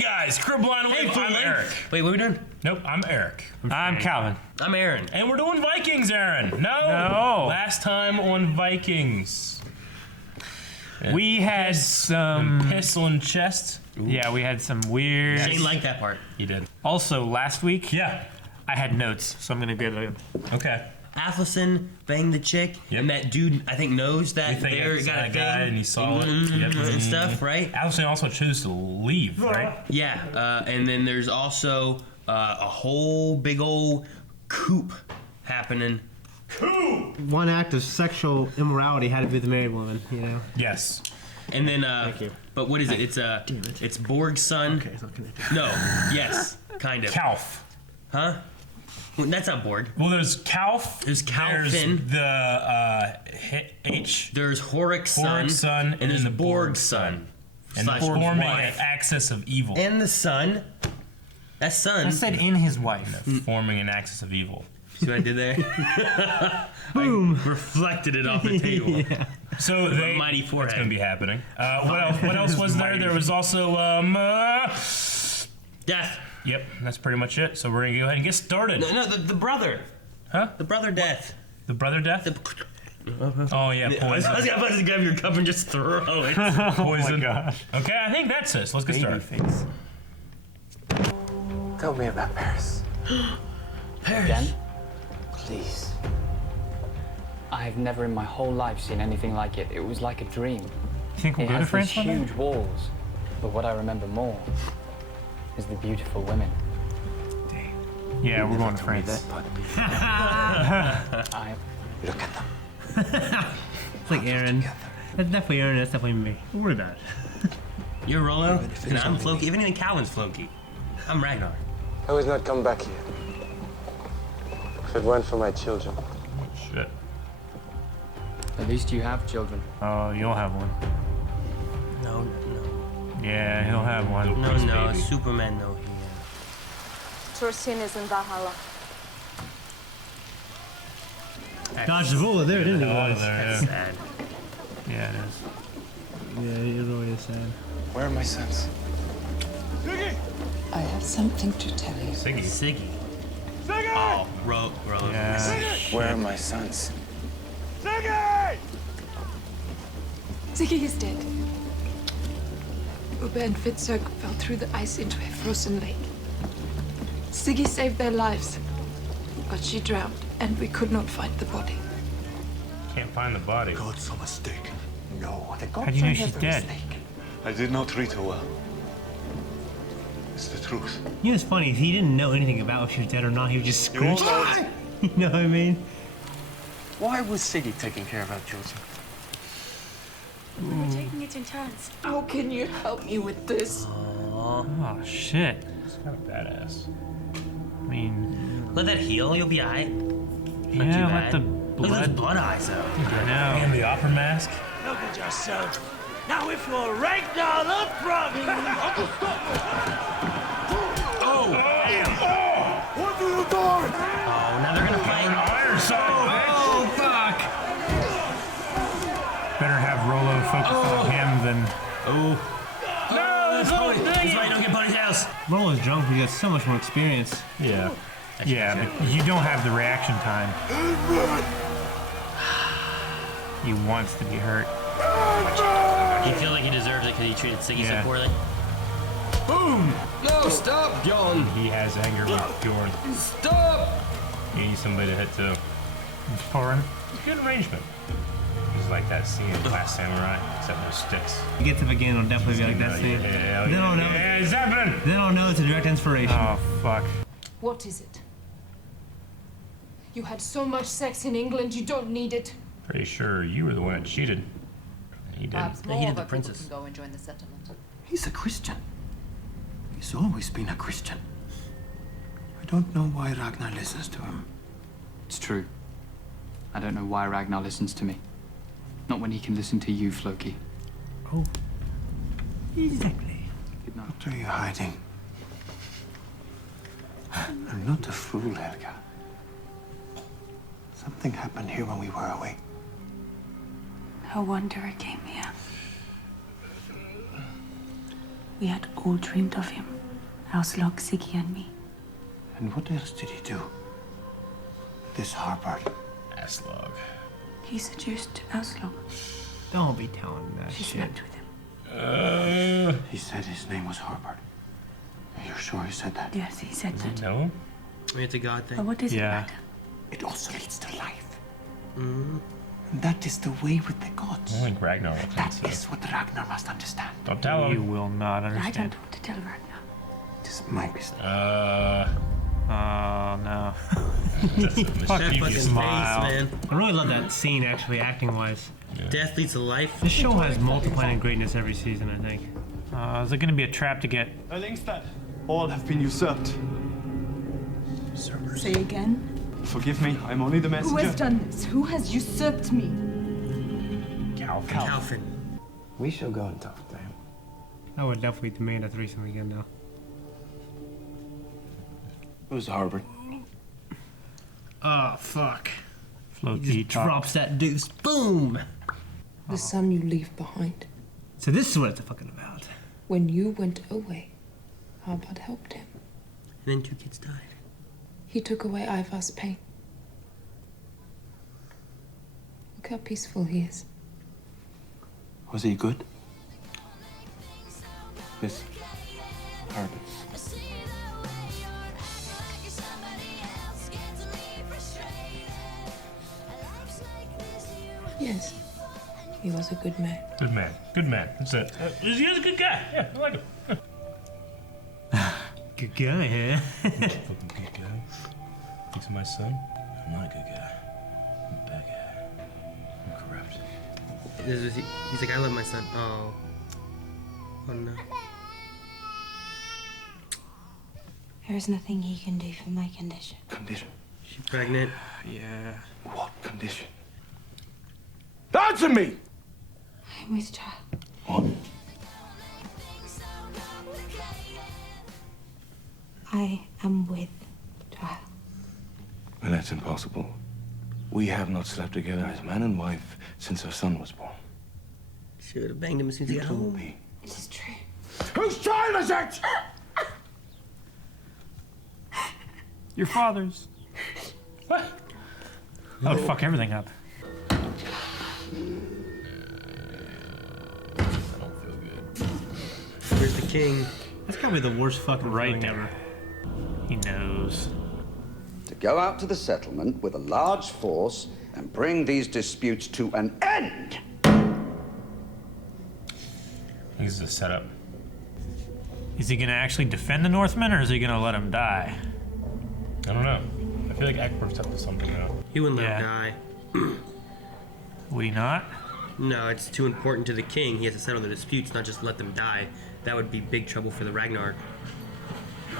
Hey guys, Crib Line Wave. I'm Eric. Wait, what are we doing? Nope, I'm Eric. I'm Calvin. I'm Aaron. And we're doing Vikings, Aaron. No. Last time on Vikings. We had some Pistol and chest. Yeah, we had some weird. Shane liked that part. He did. Also, last week, Yeah. I had notes, so I'm gonna get it. Okay. Athlison banged the chick, Yep. and that dude, I think, knows that We think they're it's got a that thing. guy and he saw it. Yep. And stuff, right? Allison also chose to leave, right? Yeah, and then there's also a whole big old coup happening. One act of sexual immorality had to be the married woman, you know? Yes. And then, Thank you. but what is it? It's Borg's son. Okay, it's not connected. No, yes, kind of. Kalf. Huh? Well, that's not Borg. Well, there's Kalf. There's There's Kalfin. the H. There's Horik's son. Horik's son, And there's the Borg's son. And Slash forming an wife. axis of evil. And the son. That son. I said in his wife. Forming an axis of evil. See what I did there? Boom. I reflected it off the table. Yeah. So they mighty forehead. It's gonna be happening. What else was there? There was also Death. Yep, that's pretty much it. So we're gonna go ahead and get started. No, the brother. Huh? The brother death. The brother death? Oh yeah, I was poison. about to grab your cup and just throw it. Poison. Oh my gosh. Okay, I think that's it. So let's get started. Face. Tell me about Paris. Again? Please. I've never in my whole life seen anything like it. It was like a dream. You think we'll It go to has France these one day? huge walls, but what I remember more is the beautiful women. Yeah, we're going to Told me France. that, but I look at them. It's like Aaron. That's definitely Aaron, that's definitely me. We're not. You're Rolo, if and it's I'm only Floki. me. Even Calvin's Floki. I'm Ragnar. I would not come back here. If it weren't for my children. Shit. at least you have children. Oh, you'll have one. No. Yeah, he'll have one. No, Superman, no. Your sin is in Valhalla. Dodge the bullet there, didn't it, Out of boys? there, That's yeah. sad. Yeah, it is. Yeah, it really is sad. Where are my sons? I have something to tell you. Siggy. Siggy. Oh, Rolo. Yeah. Where are my sons? Ziggy is dead. Uber and Fitzurk fell through the ice into a frozen lake. Ziggy saved their lives, but she drowned, and we could not find the body. Can't find the body. God's a mistake. No, the gods How do you know are she's never dead? mistaken. I did not treat her well. It's the truth. You know, it's funny, he didn't know anything about if she was dead or not, he was just screaming. You know what I mean? Why was Siggy taking care of our children? We were taking it in turns. How can you help me with this? Oh, shit. It's kind of badass. I mean, Let that heal. You'll be alright. yeah, let the Look at those blood. blood eyes, though. I know. And the opera mask. Look at yourself. Now if you're Ragnar Lothbrok! What are you doing? Oh, now they're gonna play. Iron Song. Oh, fuck! Better have Rolo focus on him than. No, this is why you don't get ponytails. Rolo's drunk, but he got so much more experience. Yeah. Yeah, but you don't have the reaction time. He wants to be hurt. You feel like he deserves it because he treated Siggy Yeah. so poorly? Boom! No, stop, John. He has anger with Bjorn. Stop. He needs somebody to hit too. He's pouring. Good arrangement. It's like that scene in Last Samurai, except no sticks. He gets up again, it'll definitely be like that scene. Yeah, Then I'll know. yeah, it's happening. Then I'll know it's a direct inspiration. Oh, fuck. What is it? You had so much sex in England, you don't need it. Pretty sure you were the one that cheated. He did. Perhaps He more did of the our people princess. can go and join the settlement. He's a Christian. He's always been a Christian. I don't know why Ragnar listens to him. It's true. I don't know why Ragnar listens to me. Not when he can listen to you, Floki. Oh. Exactly. Good night. What are you hiding? I'm not a fool, Helga. Something happened here when we were away. A wanderer came here. We had all dreamed of him. Auslog, Siggy, and me. And what else did he do? This Harbard. Asslog. He seduced Auslog. Don't be telling me that She shit. slept with him. He said his name was Harbard. Are you sure he said that? Yes, he said that. No? It's a god thing. But what does it Yeah. matter? It also leads to life. And that is the way with the I gods. don't think Ragnar will That think so. is what Ragnar must understand. Don't tell You him. will not I understand. don't want to tell Ragnar. It is my business. Oh no. That you, fucking smile. face, man. I really love that scene, actually, acting-wise. Death leads to life. This show has multiplying greatness every season, I think. Is it going to be a trap to get? That all have been usurped. Say again? Forgive me, I'm only the Who messenger. has done this? Who has usurped me? Calvin. We shall go and talk to him. I would definitely demand a threesome again now. Who's Harbard? Oh, fuck. Floki He just drops that deuce. Boom! The son you leave behind. So this is what it's fucking about. When you went away, Harbard helped him. And then 2 kids died. He took away Ivar's pain. Look how peaceful he is. Was he good? This Harbard. Yes, he was a good man. Good man. Good man. That's it. He is a good guy. Yeah, I like him. Good guy, huh? Fucking good guy. Thinks of my son? I'm not a good guy. I'm a bad guy. I'm corrupt. He's like, I love my son. Oh. Oh no. There's nothing he can do for my condition. Condition? She's pregnant. Yeah. What condition? Answer me! I'm with child. What? I am with child. Well, that's impossible. We have not slept together as man and wife since our son was born. She would have banged him as soon as he You got told home. me. It is true. Whose child is it? Your father's. What? That would fuck everything up. Where's the king? That's probably the worst fucking Right feeling there. ever. He knows. To go out to the settlement with a large force and bring these disputes to an end. This is a setup. Is he gonna actually defend the Northmen, or is he gonna let him die? I don't know. I feel like Eckbert's up to something now. He wouldn't let Yeah. him die. Would he not? No, it's too important to the king. He has to settle the disputes, not just let them die. That would be big trouble for the Ragnar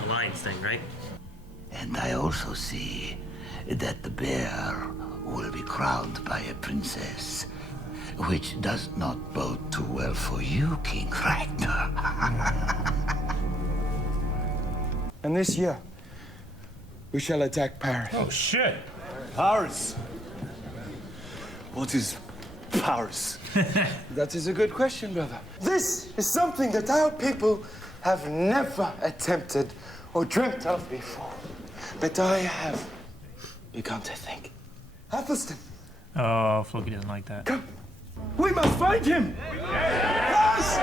alliance thing, right? And I also see that the bear will be crowned by a princess, which does not bode too well for you, King Ragnar. And this year, we shall attack Paris. Oh shit! Paris? What is Paris? That is a good question, brother. This is something that our people have never attempted or dreamt of before. But I have begun to think. Athelstan, Oh, Floki doesn't like that. come. We must find him! Yes!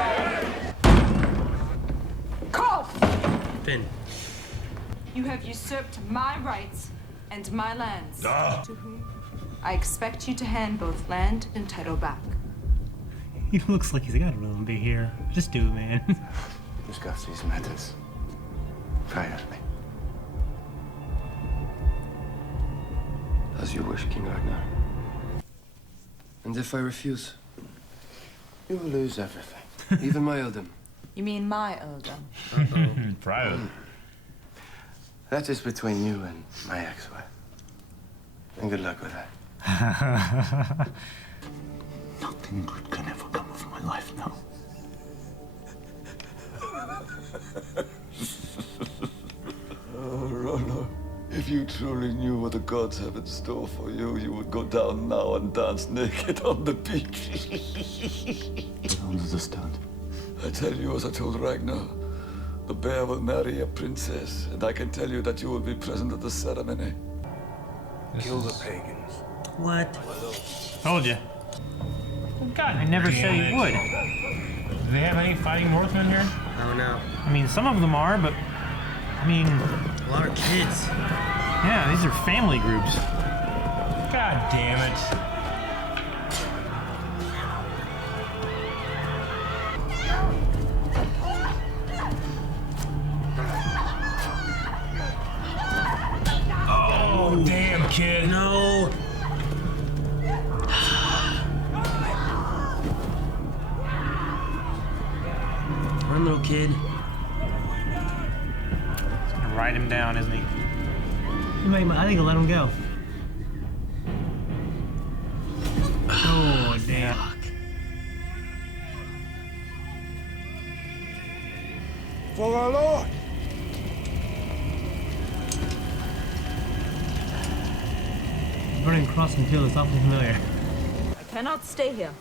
Cough! Finn. You have usurped my rights and my lands. Ah. To whom I expect you to hand both land and title back. He looks like he's got to really be here. Just do it, man. Discuss these matters privately. As you wish, King Ragnar. And if I refuse? You will lose everything. Even my earldom. You mean my earldom? Private. That is between you and my ex-wife. And good luck with that. Nothing good can ever come of my life now. Oh, Rollo, if you truly knew what the gods have in store for you, you would go down now and dance naked on the beach. I don't understand. I tell you as I told Ragnar, the bear will marry a princess, and I can tell you that you will be present at the ceremony. Kill the pagans. What? Told you. God, I never said he would. Do they have any fighting Northmen here? I don't know. I mean, some of them are, but I mean, a lot of kids. Yeah, these are family groups. God damn it. Oh, damn, kid. No. Run, little kid. He's gonna ride him down, isn't he? I think I'll let him go. Oh, damn. For our Lord! Running across the field is awfully familiar. I cannot stay here.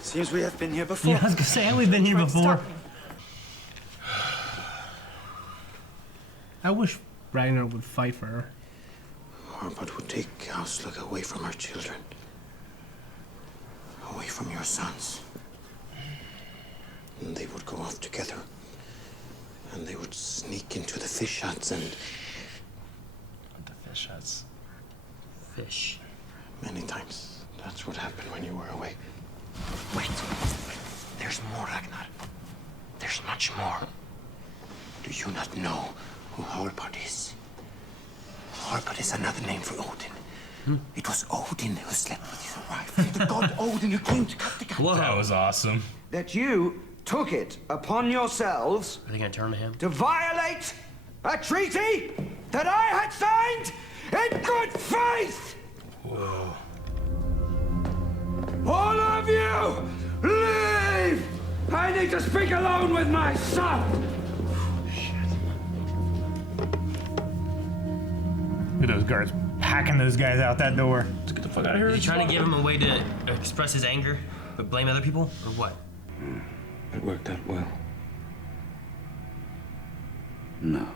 Seems we have been here before. Yeah, I was gonna say, we've been here before. I wish Ragnar would fight for her. But would take Auslug away from her children. Away from your sons. And they would go off together. And they would sneak into the fish huts and... The fish huts. Fish. Many times. That's what happened when you were away. Wait. There's more, Ragnar. There's much more. Do you not know who Harbard is? Harbard is another name for Odin. It was Odin who slept with his wife. The god Odin who came to cut the gut. That was awesome. That you took it upon yourselves Are they gonna turn to him? to violate a treaty that I had signed in good faith! Whoa. All of you, leave! I need to speak alone with my son! Look at those guards packing those guys out that door. Let's get the fuck out of here. Is he trying to give him a way to express his anger, but blame other people, or what? It worked out well. No.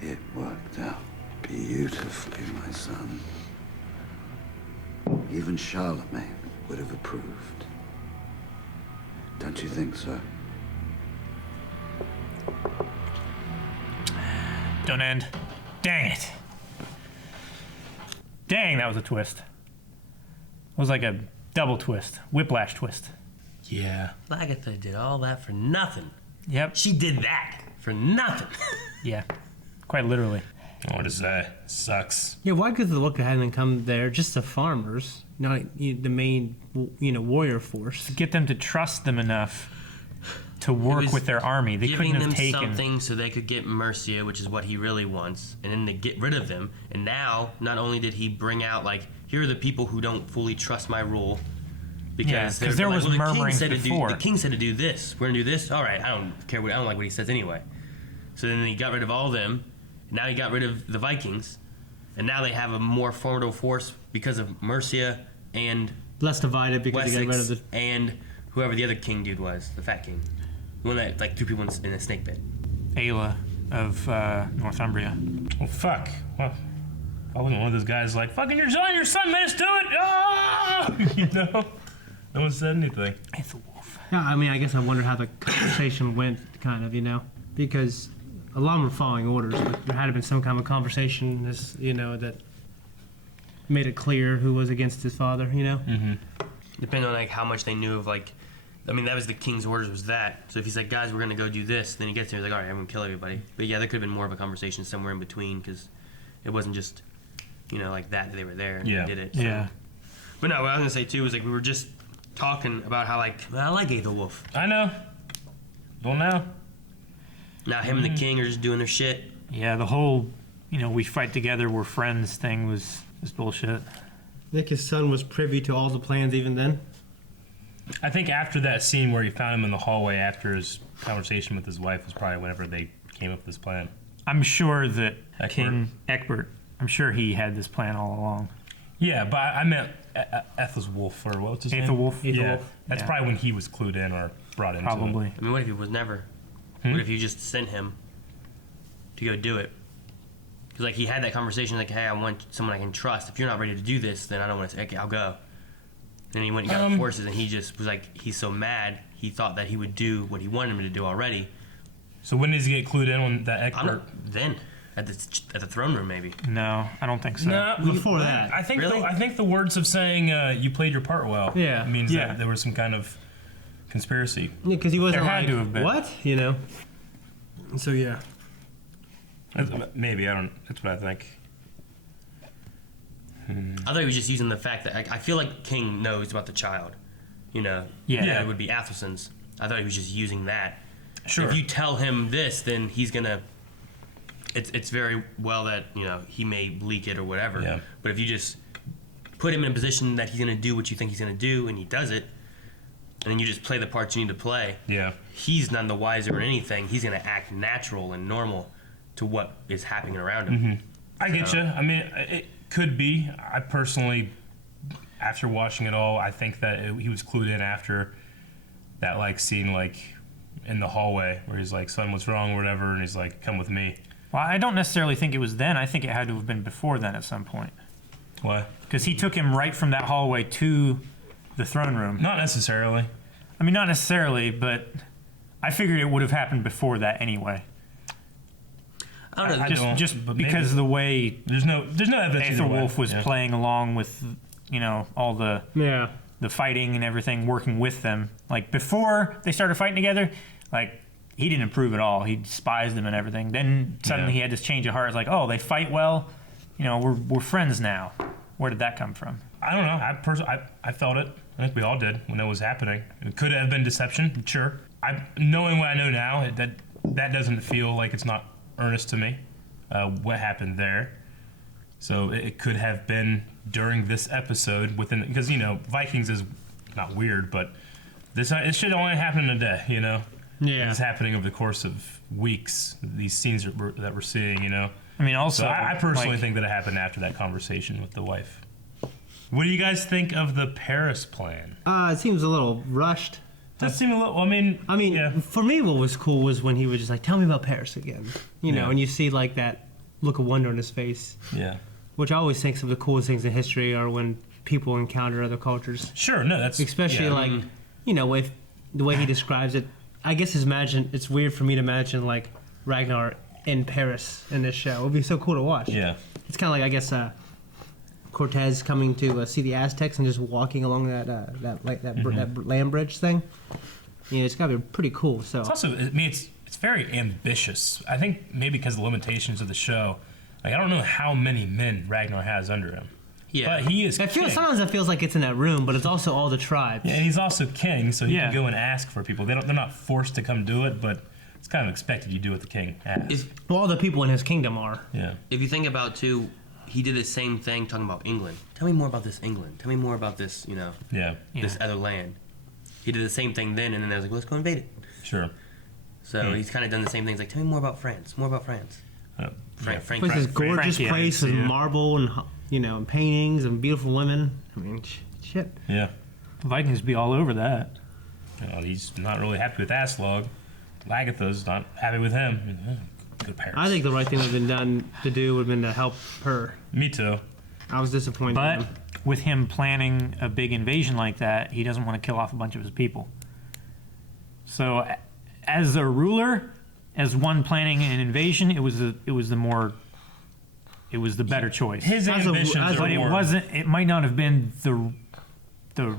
It worked out beautifully, my son. Even Charlemagne would have approved. Don't you think so? Don't end. Dang it. Dang, that was a twist. It was like a double twist. Whiplash twist. Yeah. Agatha did all that for nothing. Yep. She did that for nothing. Yeah. Quite literally. What is that? Sucks. Yeah, why could the look ahead and come there just the farmers, not the main, warrior force? Get them to trust them enough to work with their army. They couldn't have taken something so they could get Mercia, which is what he really wants, and then to get rid of them. And now, not only did he bring out here are the people who don't fully trust my rule, because there was murmurings before. The king said to do this. We're gonna do this. All right, I don't care. I don't like what he says anyway. So then he got rid of all of them. Now he got rid of the Vikings, and now they have a more formidable force because of Mercia and less divided because Wessex they got rid of the and whoever the other king dude was, the fat king, the one that threw people in a snake pit. Ayla of Northumbria. Well, fuck. Well, I wasn't one of those guys like, fucking your son, man, do it! Oh! No one said anything. It's a wolf. Yeah, I mean, I guess I wonder how the conversation went, kind of, because a lot of them were following orders, but there had to been some kind of a conversation, that made it clear who was against his father, Mm-hmm. Depending on how much they knew of that was the king's orders, was that. So if he's like, guys, we're gonna go do this, then he gets there, he's like, all right, I'm gonna kill everybody. But yeah, there could have been more of a conversation somewhere in between, because it wasn't just, like that they were there and they did it. So. Yeah. But no, what I was gonna say too was we were just talking about how I like Aethelwulf. I know. Don't know. Now him and the king are just doing their shit. Yeah, the whole, we fight together, we're friends thing was bullshit. I think his son was privy to all the plans even then. I think after that scene where he found him in the hallway after his conversation with his wife was probably whenever they came up with this plan. I'm sure that King Egbert, I'm sure he had this plan all along. Yeah, but I meant Ethelwulf, or what's his name? Ethelwulf. Yeah, that's probably when he was clued in or brought into Probably. it. I mean, what if he was never? What if you just sent him to go do it? Because like he had that conversation, like, hey, I want someone I can trust. If you're not ready to do this, then I don't want to say, okay, I'll go. And he went and got forces, and he just was like, he's so mad, he thought that he would do what he wanted him to do already. So when does he get clued in when that Egbert? Then at the throne room, maybe. No, I don't think so. No, Before that. I think I think the words of saying you played your part well means that there was some kind of conspiracy. Yeah, because he wasn't There had like, to have been. what? You know? So, yeah. Maybe, I don't. That's what I think. I thought he was just using the fact that I feel like King knows about the child. You know, Yeah. It would be Athelson's. I thought he was just using that. Sure. If you tell him this, then he's gonna. It's very well that he may leak it or whatever. Yeah. But if you just put him in a position that he's gonna do what you think he's gonna do, and he does it, and then you just play the part you need to play. Yeah. He's none the wiser or anything. He's gonna act natural and normal to what is happening around him. I get you. I mean, it could be. I personally, after watching it all, I think that he was clued in after that scene in the hallway where he's like, "Son, what's wrong?" or whatever, and he's like, "Come with me." Well, I don't necessarily think it was then. I think it had to have been before then at some point. Why? Because he took him right from that hallway to the throne room. Not necessarily. I mean, not necessarily, but I figured it would have happened before that anyway. I don't know. Just because of the way there's no evidence. Ethelwulf was playing along with, all the fighting and everything, working with them. Like before they started fighting together, he didn't improve at all. He despised them and everything. Then suddenly he had this change of heart. It's like, oh, they fight well. We're friends now. Where did that come from? I don't know. I felt it. I think we all did when it was happening. It could have been deception, sure. Knowing what I know now, that doesn't feel like it's not earnest to me. What happened there? So it could have been during this episode because Vikings is not weird, but it should only happen in a day. Yeah, it's happening over the course of weeks. These scenes that we're seeing. I mean, also, so I personally think that it happened after that conversation with the wife. What do you guys think of the Paris plan? It seems a little rushed. Does seem a little. I mean, for me, what was cool was when he was just like, "Tell me about Paris again," and you see that look of wonder on his face. Yeah. Which I always think some of the coolest things in history are when people encounter other cultures. Sure, no, that's especially with the way he describes it. I guess it's weird for me to imagine Ragnar in Paris in this show. It would be so cool to watch. Yeah. It's kind of like, I guess, Cortez coming to see the Aztecs and just walking along that land bridge thing. It's got to be pretty cool. So it's also, it's very ambitious. I think maybe because of the limitations of the show. I don't know how many men Ragnar has under him. Yeah, but he is. Sometimes it feels like it's in that room, but it's also all the tribes. Yeah, he's also king, so he can go and ask for people. They're not forced to come do it, but it's kind of expected you do what the king asks. All the people in his kingdom are. Yeah. If you think about too, he did the same thing talking about England. Tell me more about this England. Tell me more about this. This other land. He did the same thing then, and then I was like, let's go invade it. Sure. So he's kind of done the same things. Like, tell me more about France. More about France. This gorgeous place with marble and and paintings and beautiful women. I mean, shit. Yeah. The Vikings be all over that. He's not really happy with Aslog. Lagatha's not happy with him. Go to Paris. I think the right thing would have been done to do would have been to help her. Me too. I was disappointed. But with him planning a big invasion like that, he doesn't want to kill off a bunch of his people. So, as a ruler, as one planning an invasion, it was the better choice. His ambitions, but it wasn't. It might not have been the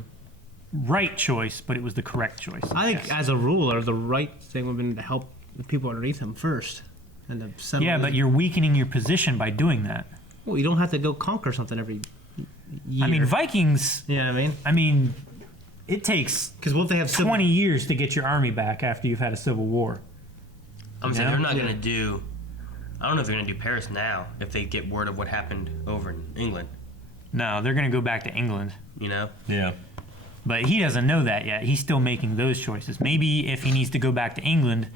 right choice, but it was the correct choice. I think as a ruler, the right thing would have been to help the people underneath him first, and to settle. Yeah, but you're weakening your position by doing that. Well, you don't have to go conquer something every year. I mean, Vikings. Yeah, I mean, it takes what if they have 20 years to get your army back after you've had a civil war. I'm saying they're not going to do. I don't know if they're going to do Paris now if they get word of what happened over in England. No, they're going to go back to England. Yeah. But he doesn't know that yet. He's still making those choices. Maybe if he needs to go back to England,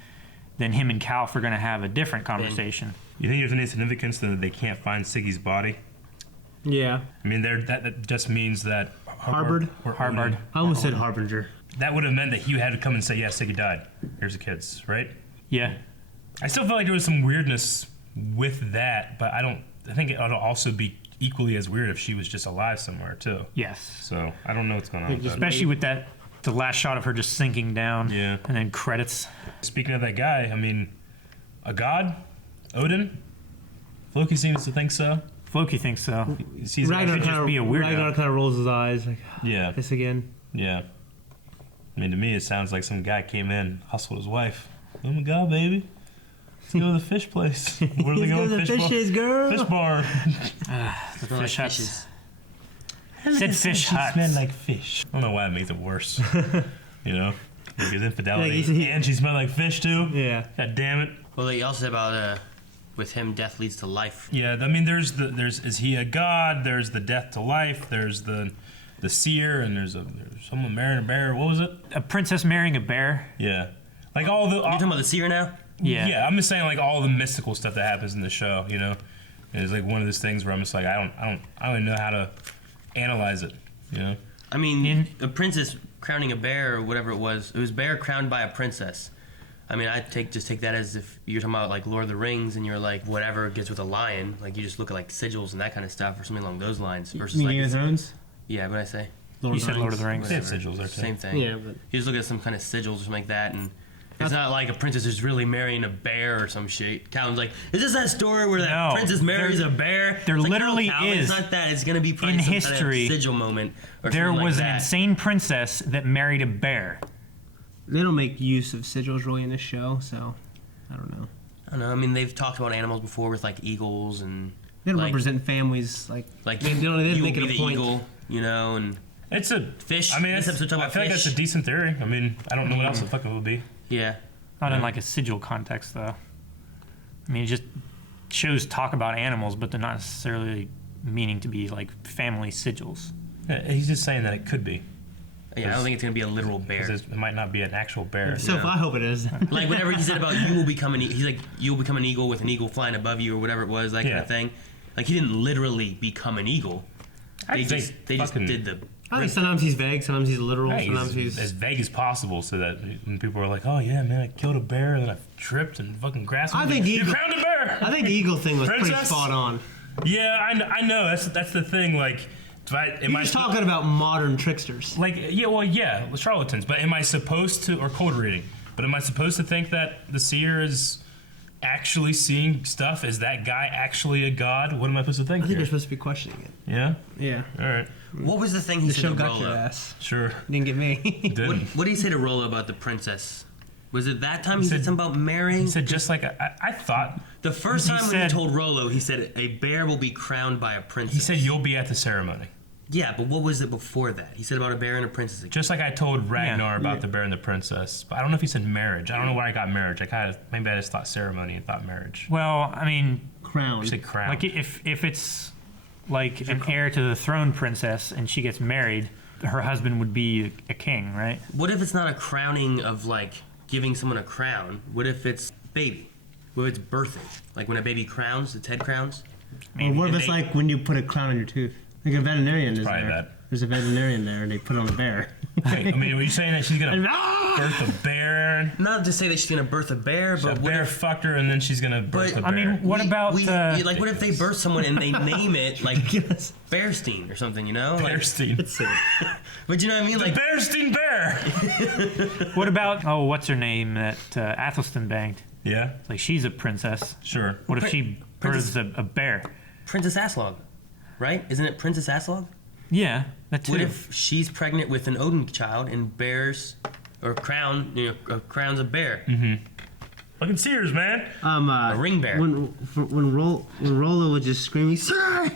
then him and Calf are going to have a different conversation. You think there's any significance that they can't find Siggy's body? Yeah. I mean, that just means that Harvard? or Harvard. I almost said Harbinger. That would have meant that he had to come and say, yeah, Siggy died. Here's the kids, right? Yeah. I still feel like there was some weirdness with that, but I think it ought to also be equally as weird if she was just alive somewhere, too. Yes. So, I don't know what's going on with that. Especially with that, the last shot of her just sinking down. Yeah. And then credits. Speaking of that guy, I mean, a god? Odin? Floki seems to think so. Floki thinks so. He's Ragnar could just be a weirdo. Ragnar kind of rolls his eyes like, Yeah. this again. Yeah. I mean, to me, it sounds like some guy came in, hustled his wife. Oh my god, baby. Let's go to the fish place. Where are they going? Let's go to the Fish bar? fishes, girl. Fish bar. The fish huts. Said Said fish huts. She smelled like fish. I don't know why it makes it worse. You know? Like his infidelity. Yeah, and she smelled like fish, too? Yeah. God damn it. Well, they also said about with him, death leads to life. Yeah, I mean, there's is he a god? There's the death to life. There's the seer, and there's someone marrying a bear. What was it? A princess marrying a bear. Yeah, like all the. You're talking about the seer now? Yeah. Yeah, I'm just saying like all the mystical stuff that happens in the show. You know, it's like one of those things where I'm just like I don't even know how to analyze it. You know. I mean, a princess crowning a bear or whatever it was a bear crowned by a princess. I mean, I just take that as if you're talking about like Lord of the Rings and you're like whatever gets with a lion, like you just look at like sigils and that kind of stuff or something along those lines. Versus like Game of Thrones? Yeah, what did I say? You said Lord of the Rings. They have sigils there too. Same thing. Yeah, but you just look at some kind of sigils or something like that, and it's not like a princess is really marrying a bear or some shit. Calvin's like, is this that story where that princess marries a bear? There It's like, literally no, Calvin, is. It's not that. It's gonna be probably In some history, kind of sigil moment. Or There something was like an that. insane princess that married a bear. they don't make use of sigils really in this show, so I don't know. I don't know. I mean, they've talked about animals before with like eagles and. They don't like, represent families like they didn't you make will it be a the point. eagle, you know, and It's a fish. I mean, This episode talking I about feel like fish. that's a decent theory. I mean, I don't know what else the fuck it would be. Yeah. Not in like a sigil context, though. I mean, it just shows talk about animals, but they're not necessarily meaning to be like family sigils. Yeah, he's just saying that it could be. Yeah, I don't think it's gonna be a literal bear. 'Cause it might not be an actual bear. So I hope it is. Like whenever he said about you will become an he's like you will become an eagle with an eagle flying above you or whatever it was, that kind Yeah. of thing. Like he didn't literally become an eagle. They just did the. I think sometimes he's vague, sometimes he's literal, Hey, sometimes he's as vague as possible, so that when people are like, "Oh yeah, man, I killed a bear and then I tripped and fucking grass." I think you eagle- crowned a bear. I think the eagle thing was pretty Princess? spot on. Yeah, I know. That's the thing. Like, You're just talking about modern tricksters. Like, yeah, charlatans. But am I supposed to, or cold reading? But am I supposed to think that the seer is actually seeing stuff? Is that guy actually a god? What am I supposed to think? I think here? you're supposed to be questioning it. Yeah. Yeah. All right. What was the thing he The said show to got your Rolo? ass. Sure. Didn't get me. What did he say to Rolo about the princess? Was it that time he said something about marrying? He said just like I thought. The first He time when said- he told Rolo, he said a bear will be crowned by a princess. He said you'll be at the ceremony. Yeah, but what was it before that? He said about a bear and a princess. Just like I told Ragnar Yeah. about the bear and the princess. But I don't know if he said marriage. I don't know where I got marriage. Maybe I just thought ceremony and thought marriage. Well, I mean, crown. You said crown. Like if it's like an heir to the throne princess and she gets married, her husband would be a king, right? What if it's not a crowning of like giving someone a crown? What if it's baby? What if it's birthing? Like when a baby crowns, its head crowns? Or what if it's like when you put a crown on your tooth? Like a veterinarian is probably there. that. There's a veterinarian there, and they put on a bear. Wait, I mean, are you saying that she's gonna birth a bear, Aaron? Not to say that she's gonna birth a bear, So but a what bear if, fucked her and then she's gonna birth a bear. I mean, what about like what if they birth someone and they name it like Bearstein or something? You know, like, Bearstein. but you know what I mean? The Like Bearstein bear. What about what's her name that Athelstan banged? Yeah. Like she's a princess. Sure. What if she births a bear? Princess Aslog, right? Isn't it Princess Aslog? Yeah, that too. What if she's pregnant with an Odin child and bears or crowns a bear? Mm-hmm. Fucking Sears, man. A ring bear. When Rolo was just screaming, "Sir!"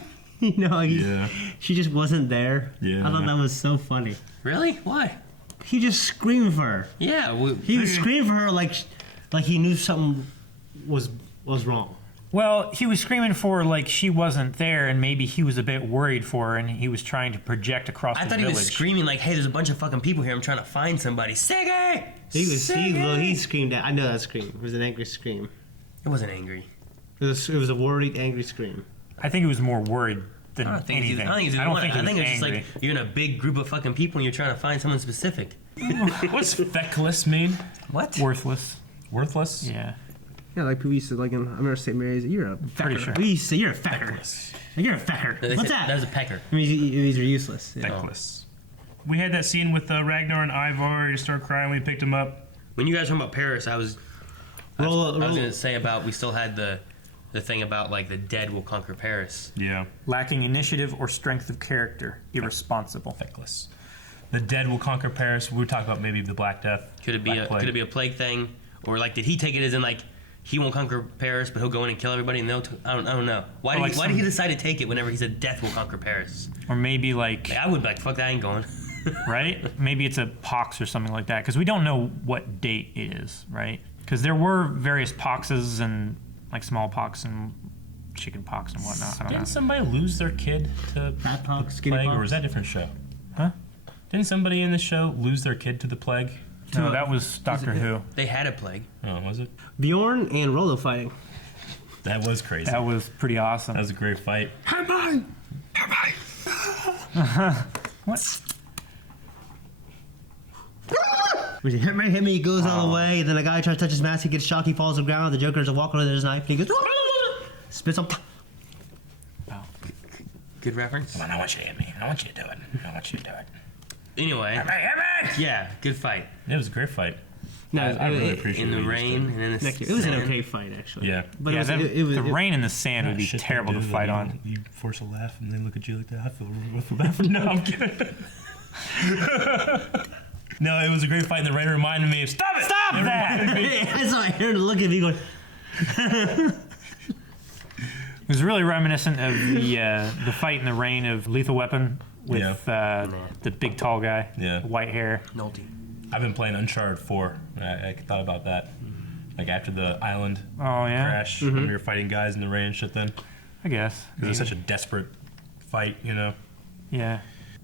She just wasn't there. Yeah. I thought that was so funny. Really? Why? He just screamed for her. Yeah. He was screaming for her like he knew something was wrong. Well, he was screaming for her like she wasn't there, and maybe he was a bit worried for her, and he was trying to project across I the thought village. he was screaming like, "Hey, there's a bunch of fucking people here. I'm trying to find somebody." Siggy! He screamed at. I know that scream. It was an angry scream. It wasn't angry. It was a worried, angry scream. I think he was more worried than I don't think anything. I think it's I either don't one. think he I think was it's just angry. like you're in a big group of fucking people and you're trying to find someone specific. What's feckless mean? What? Worthless. Worthless? Yeah. Yeah, like people used to, like, in American St. Mary's, you're a Pretty fecker. sure. We used to say, you're a fecker. Like, you're a fecker. They What's said- that? That was a pecker. I mean, these are useless. Yeah. Feckless. We had that scene with Ragnar and Ivar. He started crying when we picked him up. When you guys were talking about Paris, I was going to say about we still had the thing about like the dead will conquer Paris. Yeah. Lacking initiative or strength of character. Irresponsible. Feckless. The dead will conquer Paris. We were talking about maybe the Black Death. Could it be a plague thing, or like did he take it as in like he won't conquer Paris, but he'll go in and kill everybody, and they'll I don't know. Why did he decide to take it whenever he said death will conquer Paris? Or maybe like I would be like fuck that, I ain't going. right? Maybe it's a pox or something like that, because we don't know what date it is, right? Because there were various poxes and like smallpox and chicken pox and whatnot. I don't know. Didn't somebody lose their kid to Fat pox, skinny plague, pox? or was that a different show? Huh? Didn't somebody in the show lose their kid to the plague? No, that was Doctor Who. They had a plague. Oh, was it? Bjorn and Rollo fighting. That was crazy. That was pretty awesome. That was a great fight. What? When you hit me, he goes all the way, and then a guy tries to touch his mask, he gets shocked, he falls on the ground, the Joker's walking with his knife, and he goes, spits on. Good reference. Come on, I want you to hit me. I want you to do it. I want you to do it. Anyway, Hit me! yeah, good fight. It was a great fight. No, I really appreciate in the what you rain just and in the It was an sand. okay fight, actually. Yeah. But yeah, it was the rain and the sand would be Shit they terrible to do, fight you- on. You force a laugh and they look at you like that. I feel bad for. No, I'm kidding. No, it was a great fight. And the rain reminded me of stop it. Stop It that! reminded me- I saw Aaron look at me going, It was really reminiscent of the fight in the rain of Lethal Weapon with the big tall guy, white hair. Nolte. I've been playing Uncharted 4. I thought about that. Like after the island crash, when we were fighting guys in the rain and shit then. I guess. It was such a desperate fight, you know? Yeah.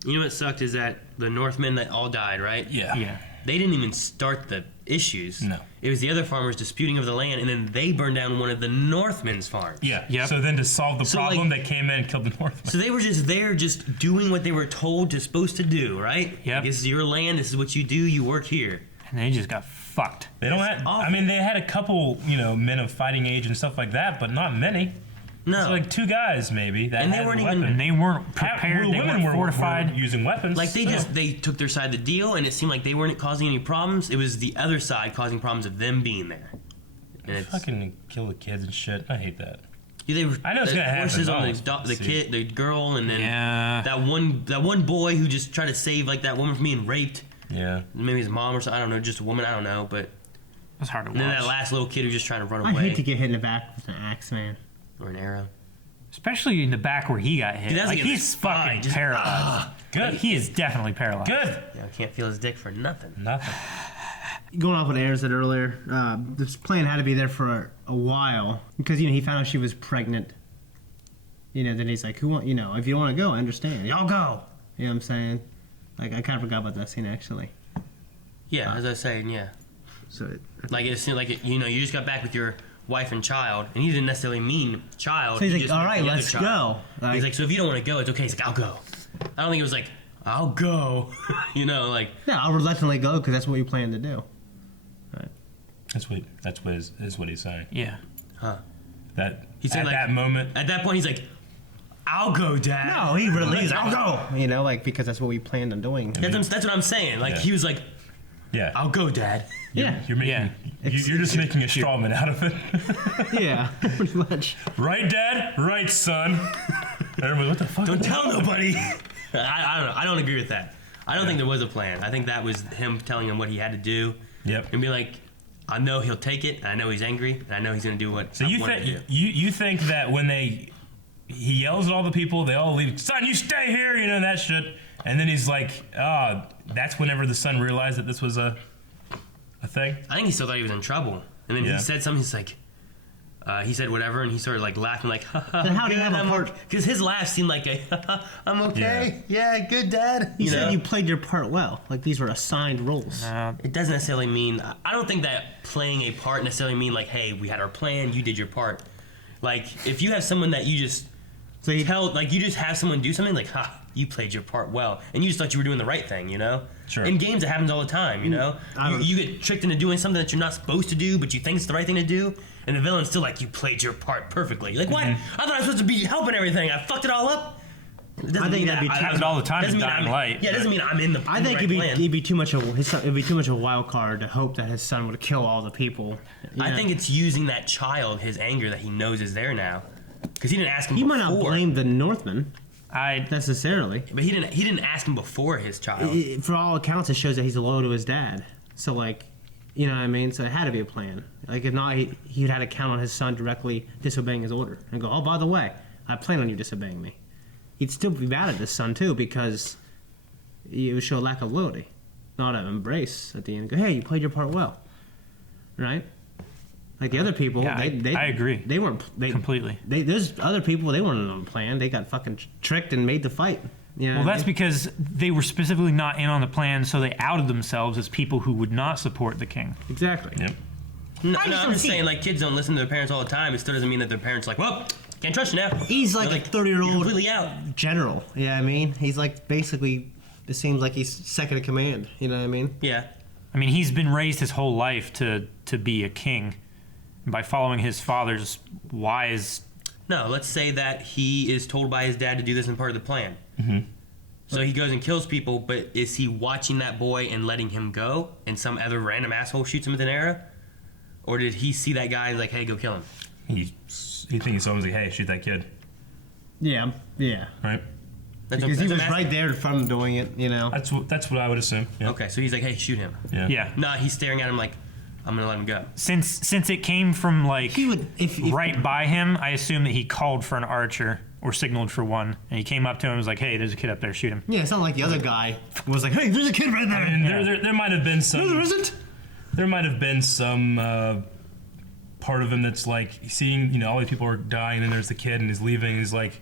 You know what sucked is that the Northmen that all died, right? Yeah. Yeah. They didn't even start the issues. No. It was the other farmers disputing over the land, and then they burned down one of the Northmen's farms. Yeah. Yep. So then to solve the So, problem, like- they came in and killed the Northmen. So they were just there, just doing what they were told to supposed to do, right? Yep. This is your land. This is what you do. You work here. And they just got fucked. They don't have. I mean, they had a couple, men of fighting age and stuff like that, but not many. No. So like 2 guys maybe that And they had weren't a even- weapon. And they weren't prepared. They women weren't fortified. were using weapons. Like they took their side of the deal, and it seemed like they weren't causing any problems. It was the other side causing problems of them being there. And it's, fucking kill the kids and shit. I hate that. yeah, they were. I know it's gonna happen, horses on but the see. kid, the girl, and then Yeah. that one boy who just tried to save like that woman from being raped. Yeah. Maybe his mom or something. I don't know, just a woman. I don't know, but. It's hard to And then watch. that last little kid who just trying to run I away hate to get hit in the back with an axe, man. or an arrow. Especially in the back where he got hit. Dude, that's Like like in the he's spine, fucking just- paralyzed. Good. He is definitely paralyzed. Good. Yeah, I can't feel his dick for nothing. Nothing. Going off what Aaron said earlier, this plan had to be there for a while because he found out she was pregnant. Then he's like, "Who want? If you don't want to go, I understand. Y'all go." You know what I'm saying? Like I kind of forgot about that scene actually. Yeah, as I was saying, yeah. So Like it seemed like you just got back with your wife and child, and he didn't necessarily mean child. So he's he like, just "All meant right, the other let's child." go. He's like, so if you don't want to go, it's okay. He's like, I'll go. I don't think it was like, I'll go. Like. No, I'll reluctantly go because that's what you plan to do. That's what is what he's saying. Yeah. Huh. That He said at like that moment. At that point, he's like, I'll go, Dad. No, he really is. I'll go. Because that's what we planned on doing. That's what I'm saying. Like Yeah. he was like, Yeah. I'll go, Dad. Yeah. You're making. Yeah. You're just making a straw man out of it. Yeah, pretty much. Right, Dad? Right, son. Everyone, what the fuck? Don't tell nobody. I don't know. I don't agree with that. I don't think there was a plan. I think that was him telling him what he had to do. Yep. And be like, I know he'll take it. And I know he's angry. And I know he's gonna do what. So I you want him to think do. you think that when he yells at all the people, they all leave. Son, you stay here. That shit. And then he's like, oh, that's whenever the son realized that this was a thing. I think he still thought he was in trouble. And then Yeah. he said something. He's like, he said whatever, and he started like laughing, like, ha ha. Then how do you have a part? Because his laugh seemed like a, ha, ha, I'm okay. Yeah, good, Dad. You said you played your part well. Like these were assigned roles. It doesn't necessarily mean. I don't think that playing a part necessarily mean like, hey, we had our plan, you did your part. Like, if you have someone that you just So you you just have someone do something like, ha, you played your part well, and you just thought you were doing the right thing, you know? Sure. In games, it happens all the time, you know? You get tricked into doing something that you're not supposed to do, but you think it's the right thing to do, and the villain's still like, you played your part perfectly. You're like, what? I thought I was supposed to be helping everything. I fucked it all up. I think that'd be happens all the time in Dying Light. Yeah, it doesn't mean I'm in the. I think it'd be too much of a wild card to hope that his son would kill all the people. I think it's using that child, his anger that he knows is there now, because he didn't ask him. He before. might not blame the Northmen. Necessarily. But he didn't ask him before his child. For all accounts, it shows that he's loyal to his dad. So like, you know what I mean? So it had to be a plan. Like if not, he'd had to count on his son directly disobeying his order and go, oh, by the way, I plan on you disobeying me. He'd still be mad at his son too because it would show a lack of loyalty, not an embrace at the end. Go, hey, you played your part well, right? Like the other people, Yeah, I agree. They weren't completely. There's other people. They weren't on the plan. They got fucking tricked and made to fight. You know Well, what I that's mean? because they were specifically not in on the plan, so they outed themselves as people who would not support the king. Exactly. Yep. No, I'm just saying, like, kids don't listen to their parents all the time. It still doesn't mean that their parents are like, well, can't trust you now. He's like a 30-year-old completely out general. You know what I mean? He's like basically. It seems like he's second in command. You know what I mean? Yeah. I mean, he's been raised his whole life to be a king. And by following his father's wise. No, let's say that he is told by his dad to do this in part of the plan. Mm-hmm. So he goes and kills people, but is he watching that boy and letting him go, and some other random asshole shoots him with an arrow? Or did he see that guy and is like, hey, go kill him? He thinks someone's like, hey, shoot that kid. Yeah. Right. Because he was right there from doing it. You know. That's what I would assume. Yeah. Okay, so he's like, hey, shoot him. Yeah. No, he's staring at him like, I'm gonna let him go. Since it came from like right by him, I assume that he called for an archer or signaled for one, and he came up to him and was like, "Hey, there's a kid up there, shoot him." Yeah, it's not like the other guy was like, "Hey, there's a kid right there." I mean, there might have been some. No, there isn't. There might have been some part of him that's like seeing, all these people are dying, and there's the kid, and he's leaving. And he's like,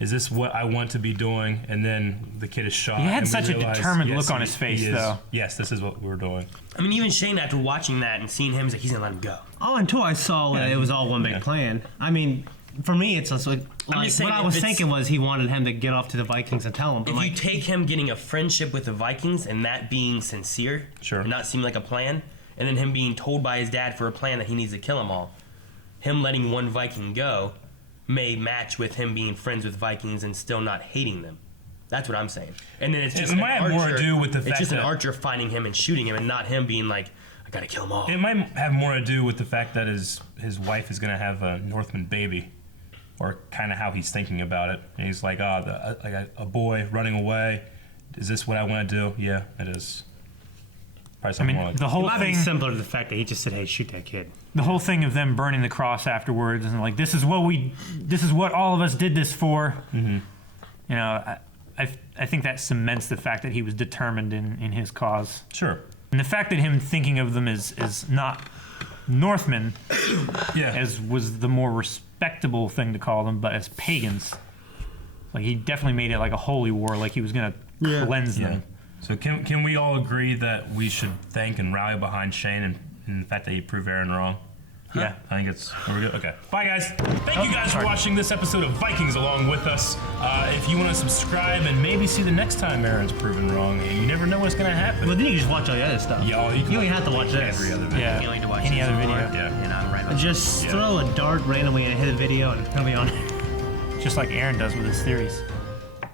"Is this what I want to be doing?" And then the kid is shot. He had and we such a realize, determined yes, look on his face, he is. though. Yes, this is what we're doing. I mean, even Shane, after watching that and seeing him, he's like, he's gonna let him go. Oh, until I saw that it was all one big plan. I mean, for me, it's just like just saying what I if was it's- thinking was he wanted him to get off to the Vikings and tell him. But If like, you take him getting a friendship with the Vikings and that being sincere, sure, and not seem like a plan, and then him being told by his dad for a plan that he needs to kill them all, him letting one Viking go may match with him being friends with Vikings and still not hating them. That's what I'm saying. And then it's just It might have more to do with the it's fact just an that- archer finding him and shooting him, and not him being like, I gotta kill them all. It might have more to do with the fact that his wife is going to have a Northman baby, or kind of how he's thinking about it. And he's like, like a boy running away. Is this what I want to do? Yeah, it is. Probably something more like the whole it might thing be simpler to the fact that he just said, "Hey, shoot that kid." The whole thing of them burning the cross afterwards and like this is what all of us did this for. Mm-hmm. I think that cements the fact that he was determined in his cause. Sure. And the fact that him thinking of them as not Northmen, as was the more respectable thing to call them, but as pagans. Like he definitely made it like a holy war, like he was gonna cleanse them. So can we all agree that we should thank and rally behind Shane and the fact that he proved Aaron wrong? Yeah. I think are we good? Okay. Bye, guys. Thank you guys for watching this episode of Vikings along with us. If you want to subscribe and maybe see the next time Aaron's proven wrong, you never know what's going to happen. Well, then you can just watch all the other stuff. Yeah, you don't even have to watch this. Every other video. Yeah. You don't need to watch Any this other anymore. video. Yeah. And I'm right. Just throw a dart randomly and hit a video, and it'll be on. Just like Aaron does with his theories.